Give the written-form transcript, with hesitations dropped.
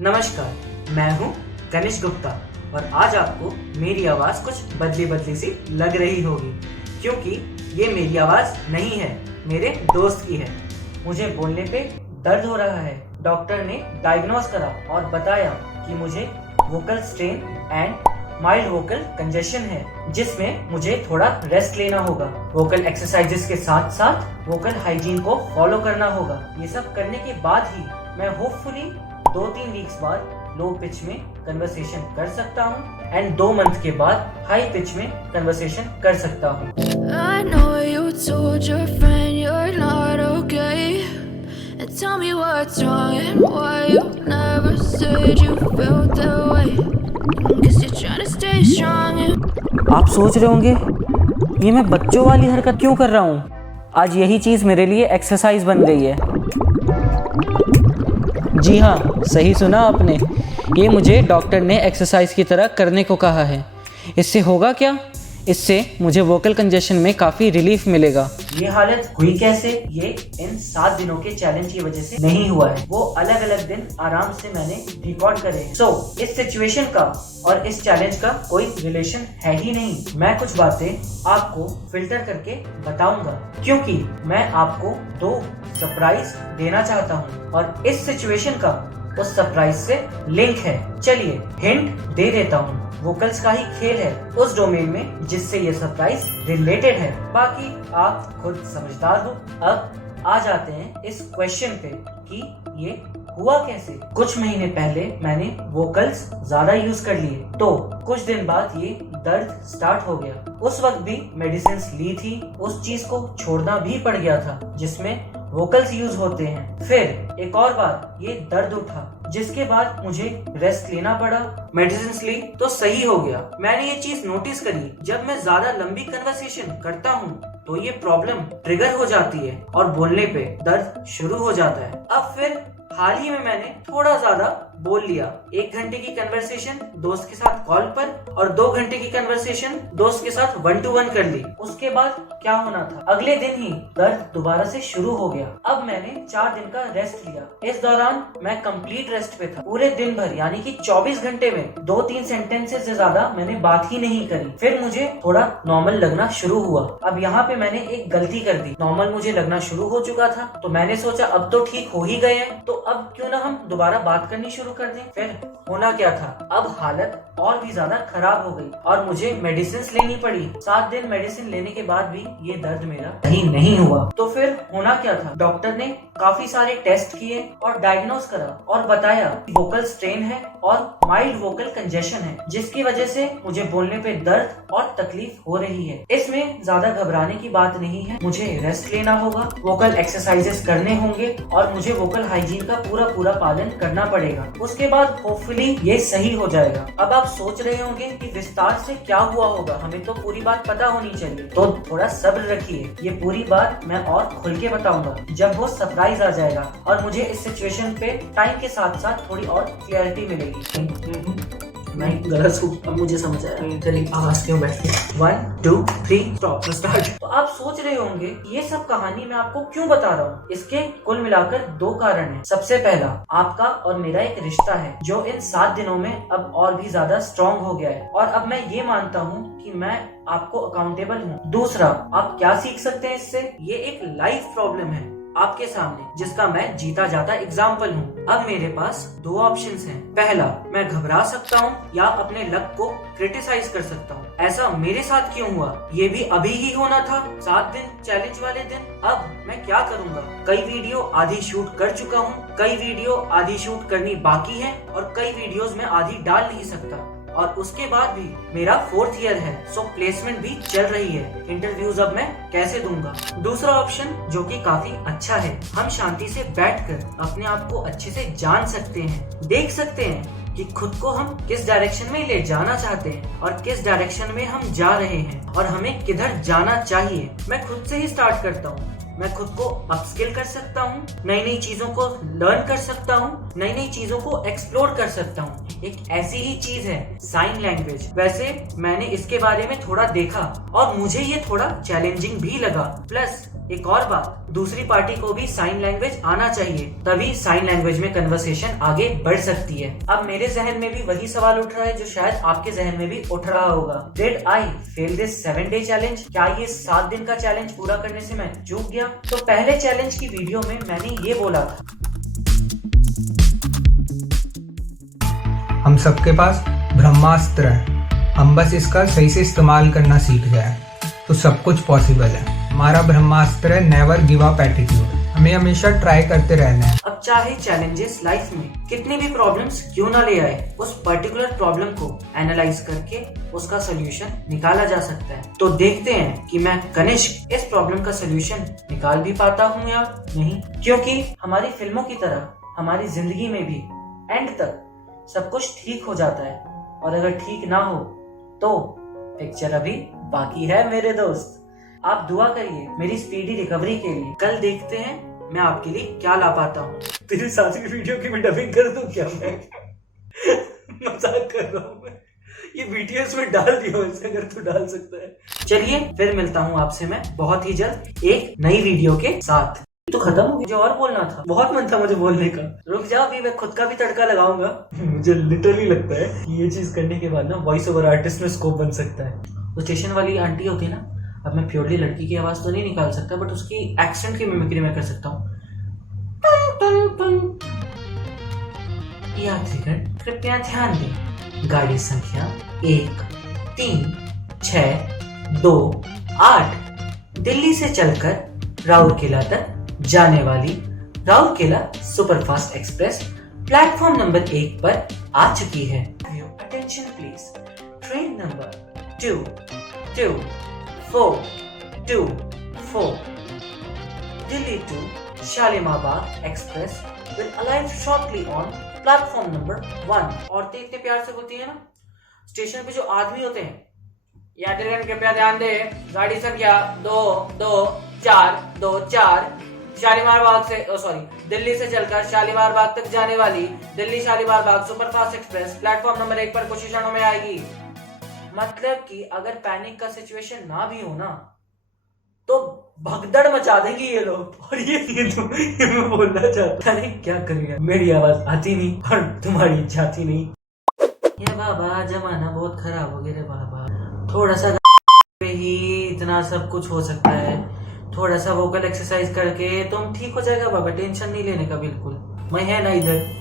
नमस्कार, मैं हूँ कनिष्क गुप्ता और आज आपको मेरी आवाज़ कुछ बदली बदली सी लग रही होगी क्योंकि ये मेरी आवाज़ नहीं है, मेरे दोस्त की है। मुझे बोलने पे दर्द हो रहा है। डॉक्टर ने डायग्नोज करा और बताया कि मुझे vocal strain and mild vocal congestion है, जिसमें मुझे थोड़ा रेस्ट लेना होगा। वोकल एक्सरसाइजेस के साथ साथ वोकल हाइजीन को फॉलो करना होगा। ये सब करने के बाद ही मैं होपफुली 2-3 वीक्स बाद लो पिच में कन्वर्सेशन कर सकता हूँ एंड 2 मंथ के बाद हाई पिच में कन्वर्सेशन कर सकता हूँ। I know you told your friend you're not okay, and tell me what's wrong and why you never said you felt that way. Guess you're trying to stay strong and... आप सोच रहे होंगे ये मैं बच्चों वाली हरकत क्यों कर रहा हूँ। आज यही चीज़ मेरे लिए एक्सरसाइज बन गई है। जी हाँ, सही सुना आपने। ये मुझे डॉक्टर ने एक्सरसाइज की तरह करने को कहा है। इससे होगा क्या? इससे मुझे वोकल कंजेशन में काफ़ी रिलीफ मिलेगा। ये हालत हुई कैसे? ये इन 7 दिनों के चैलेंज की वजह से नहीं हुआ है। वो अलग अलग दिन आराम से मैंने रिकॉर्ड करे। इस सिचुएशन का और इस चैलेंज का कोई रिलेशन है ही नहीं। मैं कुछ बातें आपको फिल्टर करके बताऊंगा क्योंकि मैं आपको 2 सरप्राइज देना चाहता हूँ और इस सिचुएशन का उस सरप्राइज से लिंक है। चलिए हिंट दे देता हूँ। वोकल्स का ही खेल है उस डोमेन में जिससे ये सरप्राइज रिलेटेड है। बाकी आप खुद समझदार हो। अब आ जाते हैं इस क्वेश्चन पे कि ये हुआ कैसे। कुछ महीने पहले मैंने वोकल्स ज्यादा यूज कर लिए तो कुछ दिन बाद ये दर्द स्टार्ट हो गया। उस वक्त भी मेडिसिन ली थी, उस चीज को छोड़ना भी पड़ गया था जिसमें वोकल्स यूज होते हैं। फिर एक और बार ये दर्द उठा जिसके बाद मुझे रेस्ट लेना पड़ा। मेडिसिन ली तो सही हो गया। मैंने ये चीज नोटिस करी, जब मैं ज्यादा लंबी कन्वर्सेशन करता हूँ तो ये प्रॉब्लम ट्रिगर हो जाती है और बोलने पे दर्द शुरू हो जाता है। अब फिर हाल ही में मैंने थोड़ा ज्यादा बोल लिया। 1 घंटे की कन्वर्सेशन दोस्त के साथ कॉल पर और 2 घंटे की कन्वर्सेशन दोस्त के साथ 1-to-1 कर ली। उसके बाद क्या होना था, अगले दिन ही दर्द दोबारा से शुरू हो गया। अब मैंने 4 दिन का रेस्ट लिया। इस दौरान मैं कंप्लीट रेस्ट पे था। पूरे दिन भर यानी कि 24 घंटे में 2-3 सेंटेंसेस से ज्यादा मैंने बात ही नहीं करी। फिर मुझे थोड़ा नॉर्मल लगना शुरू हुआ। अब यहाँ पे मैंने एक गलती कर दी। नॉर्मल मुझे लगना शुरू हो चुका था तो मैंने सोचा अब तो ठीक हो ही गए हैं तो अब क्यों ना हम दोबारा बात करनी शुरू कर दें। फिर होना क्या था, अब हालत और भी ज्यादा खराब हो गई और मुझे मेडिसिन लेनी पड़ी। 7 दिन मेडिसिन लेने के बाद भी ये दर्द मेरा सही नहीं हुआ। तो फिर होना क्या था, डॉक्टर ने काफी सारे टेस्ट किए और डायग्नोज करा और बताया वोकल स्ट्रेन है और माइल्ड वोकल कंजेशन है, जिसकी वजह से मुझे बोलने पे दर्द और तकलीफ हो रही है। इसमें ज्यादा घबराने की बात नहीं है। मुझे रेस्ट लेना होगा, वोकल एक्सरसाइजेस करने होंगे और मुझे वोकल हाइजीन का पूरा पालन करना पड़ेगा। उसके बाद होपफुली ये सही हो जाएगा। अब आप सोच रहे होंगे कि विस्तार से क्या हुआ होगा, हमें तो पूरी बात पता होनी चाहिए। तो थोड़ा सब्र रखिए, ये पूरी बात मैं और खुल के बताऊंगा जब वो सरप्राइज आ जाएगा और मुझे इस सिचुएशन पे टाइम के साथ साथ थोड़ी और क्लियरिटी मिलेगी। मैं गलत हूँ, अब मुझे समझ आया। चलिए आवाज क्यों बैठ गई। 1 2 3 स्टार्ट। तो आप सोच रहे होंगे ये सब कहानी मैं आपको क्यों बता रहा हूँ। इसके कुल मिलाकर 2 कारण हैं। सबसे पहला, आपका और मेरा एक रिश्ता है जो इन 7 दिनों में अब और भी ज्यादा स्ट्रॉन्ग हो गया है और अब मैं ये मानता हूँ कि मैं आपको अकाउंटेबल हूँ। दूसरा, आप क्या सीख सकते हैं इससे, ये एक लाइफ प्रॉब्लम है आपके सामने जिसका मैं जीता जाता एग्जाम्पल हूँ। अब मेरे पास 2 ऑप्शंस हैं। पहला, मैं घबरा सकता हूँ या अपने लक को क्रिटिसाइज कर सकता हूँ। ऐसा मेरे साथ क्यों हुआ, ये भी अभी ही होना था 7 दिन चैलेंज वाले दिन। अब मैं क्या करूँगा, कई वीडियो आधी शूट कर चुका हूँ, कई वीडियो आधी शूट करनी बाकी है और कई वीडियोस में आधी डाल नहीं सकता और उसके बाद भी मेरा 4th ईयर है, सो प्लेसमेंट भी चल रही है। इंटरव्यूज अब मैं कैसे दूंगा। दूसरा ऑप्शन जो कि काफी अच्छा है, हम शांति से बैठकर अपने आप को अच्छे से जान सकते हैं, देख सकते हैं कि खुद को हम किस डायरेक्शन में ले जाना चाहते हैं और किस डायरेक्शन में हम जा रहे हैं और हमें किधर जाना चाहिए। मैं खुद से ही स्टार्ट करता हूँ। मैं खुद को अपस्किल कर सकता हूँ, नई नई चीजों को लर्न कर सकता हूँ, नई नई चीजों को एक्सप्लोर कर सकता हूँ। एक ऐसी ही चीज है साइन लैंग्वेज। वैसे मैंने इसके बारे में थोड़ा देखा और मुझे ये थोड़ा चैलेंजिंग भी लगा। प्लस एक और बात, दूसरी पार्टी को भी साइन लैंग्वेज आना चाहिए, तभी साइन लैंग्वेज में कन्वर्सेशन आगे बढ़ सकती है। अब मेरे जहन में भी वही सवाल उठ रहा है जो शायद आपके जहन में भी उठ रहा होगा। Did I fail this 7 day challenge? क्या ये 7 दिन का चैलेंज पूरा करने से मैं चूक गया? तो पहले चैलेंज की वीडियो में मैंने ये बोला था, हम सबके पास ब्रह्मास्त्र है, हम बस इसका सही से इस्तेमाल करना सीख जाए तो सब कुछ पॉसिबल है। हमारा ब्रह्मास्त्र है नेवर गिव अप एटीट्यूड, हमें हमेशा ट्राई करते रहना है। अब चाहे चैलेंजेस लाइफ में कितनी भी प्रॉब्लम्स क्यों ना ले आए, उस पर्टिकुलर प्रॉब्लम को एनालाइज करके उसका सोल्यूशन निकाला जा सकता है। तो देखते हैं कि मैं कनिष्क इस प्रॉब्लम का सोल्यूशन निकाल भी पाता हूँ या नहीं, क्योंकि हमारी फिल्मों की तरह हमारी जिंदगी में भी एंड तक सब कुछ ठीक हो जाता है, और अगर ठीक ना हो तो पिक्चर अभी बाकी है मेरे दोस्त। आप दुआ करिए मेरी स्पीडी रिकवरी के लिए। कल देखते हैं मैं आपके लिए क्या ला पाता हूँ। तेरे साथ की वीडियो की मैं डबिंग कर दूं क्या? मैं मजाक कर रहा हूँ, मैं ये वीडियोस में डाल दिया वैसे, अगर तू डाल सकता है। चलिए फिर मिलता हूँ आपसे मैं बहुत ही जल्द एक नई वीडियो के साथ। तो खत्म हो गया, जो और बोलना था, बहुत मन था मुझे बोलने का। रुक जाओ, अभी मैं खुद का भी तड़का लगाऊंगा। मुझे लिटरली लगता है कि ये चीज करने के बाद ना वॉइस ओवर आर्टिस्ट में स्कोप बन सकता है। वो स्टेशन वाली आंटी होती है ना, अब मैं प्योरली लड़की की आवाज तो नहीं निकाल सकता, बट उसकी एक्सेंट की मिमिक्री मैं कर सकता हूँ। यात्रीगण कृपया ध्यान दें, गाड़ी संख्या 1, 3, 6, 2, 8 दिल्ली से चलकर राउरकेला तक जाने वाली Rourkela superfast express platform number 1 पर आ चुकी है। Attention please, train number 22424 Delhi to Shalimar Bagh express will arrive shortly on platform number 1। औरतें इतने प्यार से बोलती है ना, स्टेशन पे जो आदमी होते हैं, यात्रीगण कृपया ध्यान दें, गाड़ी संख्या 22424 शालीमार बाग से दिल्ली से चलकर शालीमार बाग तक जाने वाली दिल्ली शालीमार बाग सुपरफास्ट एक्सप्रेस प्लेटफॉर्म नंबर 1 पर कुछ क्षणों में आएगी। मतलब कि अगर पैनिक का सिचुएशन ना भी हो ना, तो भगदड़ मचा देंगे ये लोग। और ये मैं बोलना चाहता हूँ, क्या करेगा, मेरी आवाज आती नहीं और तुम्हारी जाती नहीं। ये बाबा जमाना बहुत खराब हो गया रे बाबा, थोड़ा सा पे ही इतना सब कुछ हो सकता है। थोड़ा सा वोकल एक्सरसाइज करके तुम ठीक हो जाएगा बाबा, टेंशन नहीं लेने का बिल्कुल। मैं है ना इधर।